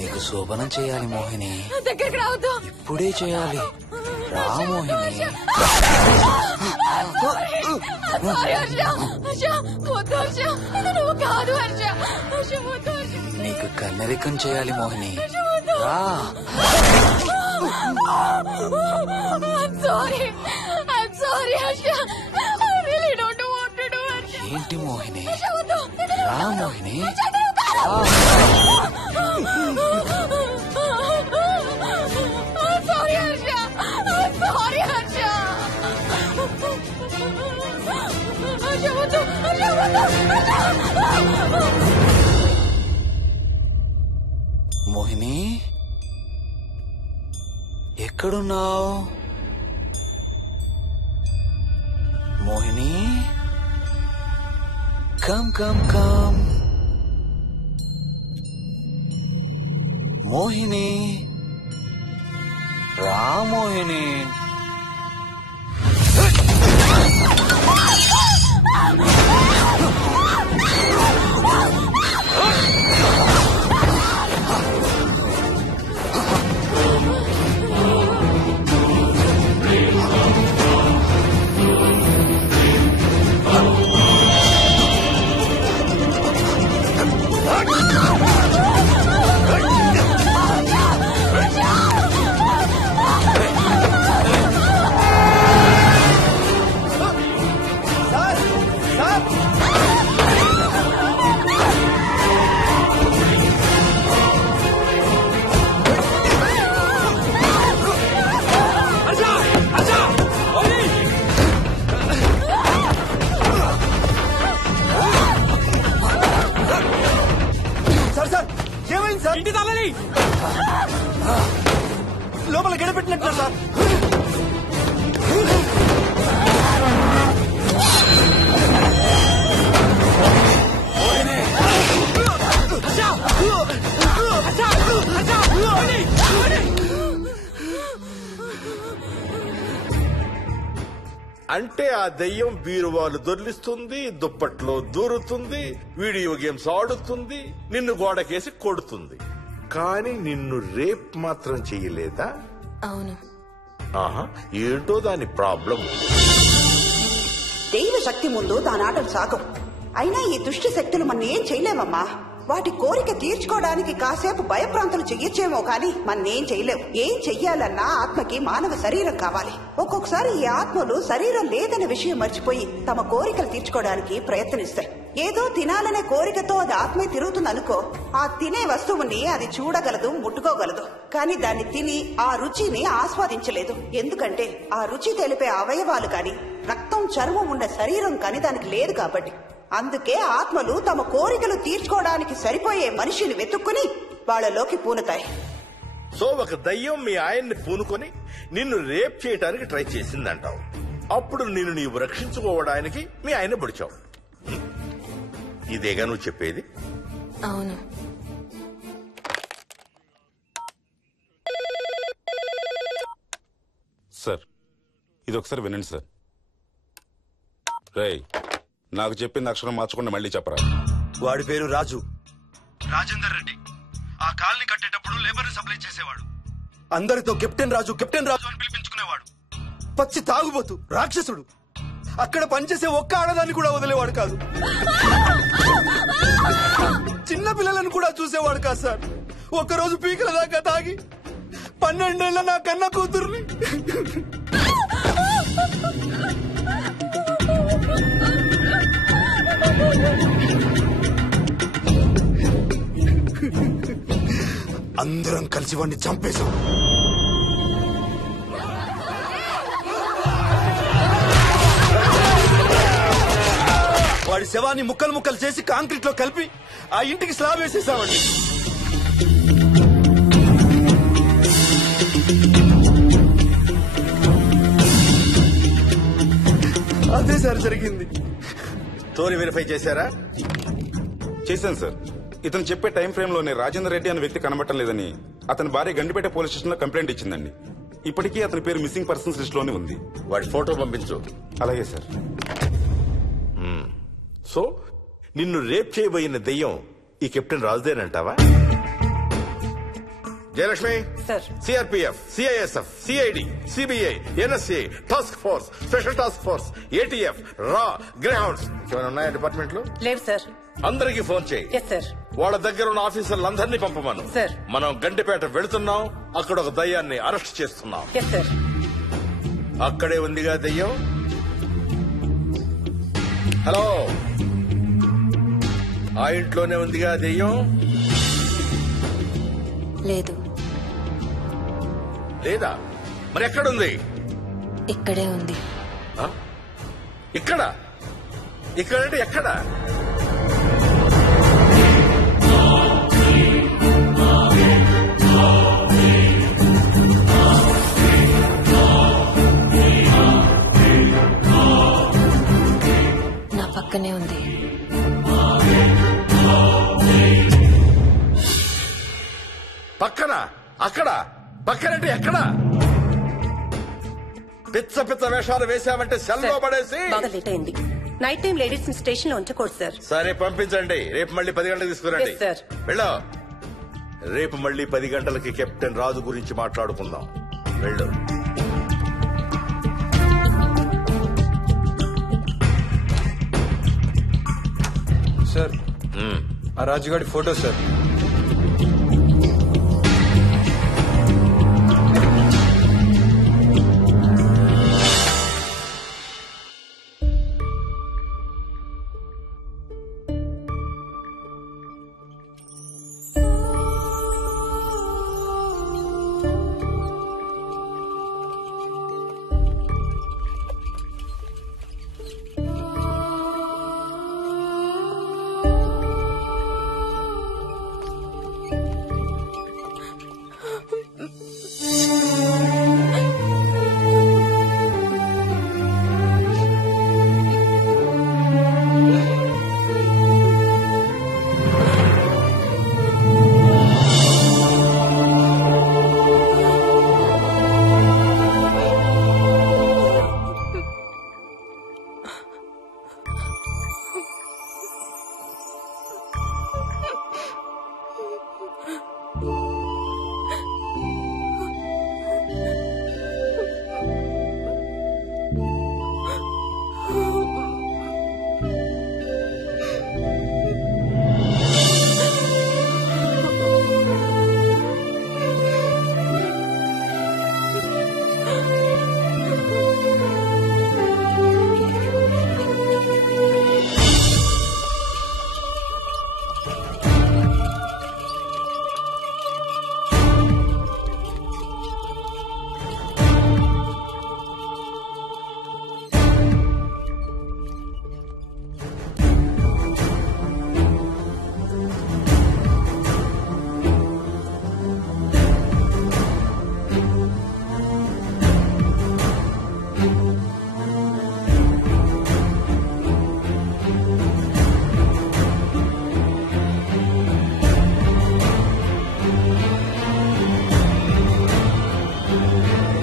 నీకు శోభనం చేయాలి మోహిని. దగ్గరికి రావద్దు. ఇప్పుడే చేయాలి. రా మోహిని. నీకు కన్నరికం చేయాలి మోహిని. రా. ఏంటి మోహిని? రా మోహిని. మోహిని ఎక్కడున్నావు? Mohini come come come. Mohini రా మోహిని. లోపల గడపెట్టినట్టు సార్. అంటే ఆ దెయ్యం బీరువాలు దొర్లిస్తుంది, దుప్పట్లో దూరుతుంది, వీడియో గేమ్స్ ఆడుతుంది, నిన్ను గోడకేసి కొడుతుంది. కానీ నిన్ను రేప్ మాత్రం చెయ్యలేదా? అవును. ఆహా, ఏంటో దాని ప్రాబ్లం. దైవ శక్తి ముందు దాని ఆటలు సాగం. అయినా ఈ దుష్ట శక్తులు మన ఏం చేయలేమమ్మా. వాటి కోరిక తీర్చుకోవడానికి కాసేపు భయప్రాంతులు చెయ్యొచ్చేమో కానీ మన్నేం చేయలేవు. ఏం చెయ్యాలన్నా ఆత్మకి మానవ శరీరం కావాలి. ఒక్కొక్కసారి ఈ ఆత్మలు శరీరం లేదనే విషయం మర్చిపోయి తమ కోరికలు తీర్చుకోవడానికి ప్రయత్నిస్తాయి. ఏదో తినాలనే కోరికతో అది ఆత్మే తిరుగుతుందనుకో, ఆ తినే వస్తువుని అది చూడగలదు, ముట్టుకోగలదు. కానీ దాన్ని తిని ఆ రుచిని ఆస్వాదించలేదు. ఎందుకంటే ఆ రుచి తెలిపే అవయవాలు కాని, రక్తం చర్మం ఉన్న శరీరం కాని దానికి లేదు కాబట్టి. అందుకే ఆత్మలు తమ కోరికలు తీర్చుకోవడానికి సరిపోయే మనిషిని వెతుక్కుని వాళ్లలోకి పూనుతాయి. సో ఒక దయ్యం మీ ఆయన్ని పూనుకొని నిన్ను రేప్ చేయడానికి ట్రై చేసిందంటావు. అప్పుడు నిన్ను నీవు రక్షించుకోవడానికి మీ ఆయన పొడిచావు. ఇదేగా నువ్వు చెప్పేది? అవును. సార్, ఇది ఒకసారి వినండి సార్. రేయ్, నాకు చెప్పింది అక్షరం మార్చకుండా మళ్ళీ చెప్పరా. వాడి పేరు రాజు, రాజేందర్ రెడ్డి. ఆ కాలనీ కట్టేటప్పుడు లేబర్ ని సప్లై చేసేవాడు. అందరితో కెప్టెన్ రాజు, కెప్టెన్ రాజు అని పిలిపించుకునేవాడు. పచ్చి తాగుబోతు, రాక్షసుడు. అక్కడ పనిచేసే ఒక్క ఆడదాన్ని కూడా వదిలేవాడు కాదు. చిన్న పిల్లలను కూడా చూసేవాడు కాదు సార్. ఒక్కరోజు పీకల దాకా తాగి 12 ఏళ్ల నా కన్న కూతుర్ని అందరం కలిసి వాడిని చంపేశాం. వాడి శవాన్ని ముక్కలు ముక్కలు చేసి కాంక్రీట్ లో కలిపి ఆ ఇంటికి స్లాబ్ వేసేసామండి. అదే సార్ జరిగింది. స్టోరీ వెరిఫై చేశారా? చేశాను సార్. ఇతను చెప్పే టైం ఫ్రేమ్ లోనే రాజేందర్ రెడ్డి అనే వ్యక్తి కనబట్టం లేదని అతని భార్య గండిపేట పోలీస్ స్టేషన్ లో కంప్లైంట్ ఇచ్చిందండి. ఇప్పటికీ అతని పేరు మిస్సింగ్ పర్సన్స్ లిస్ట్ లోనే ఉంది. వాడి ఫోటో పంపించు. అలాగే సార్. సో నిన్ను రేప్ చేయబోయిన దెయ్యం ఈ కెప్టెన్ రాజుదేనంటావా? Jayalakshmi, sir. CRPF, CISF, CID, CBI, NSA, task force, special task force, ATF, రా, గ్రేహౌండ్స్ ఏమైనా ఉన్నాయా డిపార్ట్మెంట్ లో? లేవు సార్. అందరికి ఫోన్ చేయి. Yes sir. వాళ్ళ దగ్గర ఉన్న ఆఫీసర్లందరినీ పంపమను. సార్. మనం గంటిపేట వెళుతున్నాం, అక్కడ ఒక దయ్యాన్ని అరెస్ట్ చేస్తున్నాం. Yes sir. అక్కడే ఉందిగా దెయ్యం. హలో, ఆ ఇంట్లోనే ఉందిగా దెయ్యం? లేదు. లేదా? మరి ఎక్కడుంది? ఇక్కడే ఉంది. ఆ? ఇక్కడ? ఇక్కడంటే ఎక్కడ? నా పక్కనే ఉంది. పక్కన? అక్కడ? పక్కనంటే ఎక్కడ? పిచ్చ పిచ్చ వేషాలు వేశామంటే సెల్లో పడేసి. బాగా లేట్ అయింది. నైట్ టైం లేడీస్ స్టేషన్ లో ఉంచకూడదు సార్. సరే పంపించండి, రేపు మళ్ళీ 10 గంటలకు తీసుకురండి. Yes, sir. వెళ్ళు. రేపు మళ్ళీ 10 గంటలకి కెప్టెన్ రాజు గురించి మాట్లాడుకుందాం. వెళ్ళు. సార్ ఆ రాజుగాడి ఫోటో సార్.